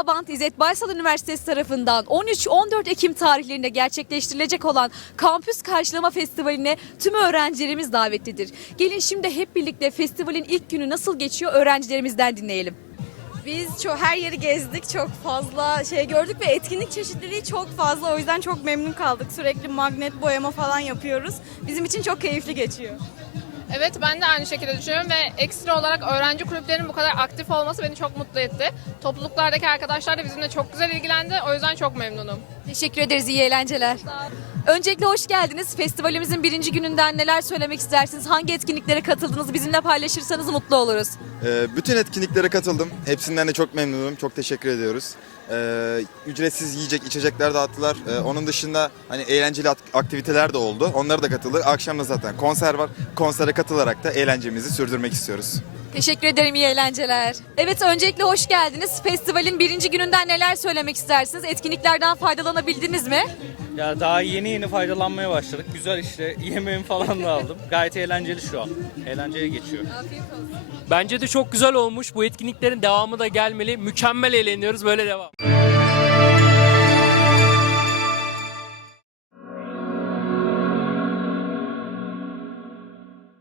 Abant İzzet Baysal Üniversitesi tarafından 13-14 Ekim tarihlerinde gerçekleştirilecek olan Kampüs Karşılama Festivali'ne tüm öğrencilerimiz davetlidir. Gelin şimdi hep birlikte festivalin ilk günü nasıl geçiyor öğrencilerimizden dinleyelim. Biz çok her yeri gezdik, çok fazla şey gördük ve etkinlik çeşitliliği çok fazla. O yüzden çok memnun kaldık. Sürekli magnet boyama falan yapıyoruz. Bizim için çok keyifli geçiyor. Evet ben de aynı şekilde düşünüyorum ve ekstra olarak öğrenci kulüplerinin bu kadar aktif olması beni çok mutlu etti. Topluluklardaki arkadaşlar da bizimle çok güzel ilgilendi. O yüzden çok memnunum. Teşekkür ederiz. iyi eğlenceler. Sağ olun. Öncelikle hoş geldiniz. Festivalimizin birinci gününden neler söylemek istersiniz? Hangi etkinliklere katıldınız? Bizimle paylaşırsanız mutlu oluruz. Ee, bütün etkinliklere katıldım. Hepsinden de çok memnunum. Çok teşekkür ediyoruz. Ee, ücretsiz yiyecek, içecekler dağıttılar. Ee, onun dışında hani eğlenceli aktiviteler de oldu. Onlara da katıldık. Akşam da zaten konser var. Konsere katılarak da eğlencemizi sürdürmek istiyoruz. Teşekkür ederim, iyi eğlenceler. Evet, öncelikle hoş geldiniz. Festivalin birinci gününden neler söylemek istersiniz? Etkinliklerden faydalanabildiniz mi? Ya daha yeni yeni faydalanmaya başladık. Güzel işte yemeğimi falan da aldım. Gayet eğlenceli şu an. Eğlenceye geçiyor. Bence de çok güzel olmuş. Bu etkinliklerin devamı da gelmeli. Mükemmel eğleniyoruz. Böyle devam.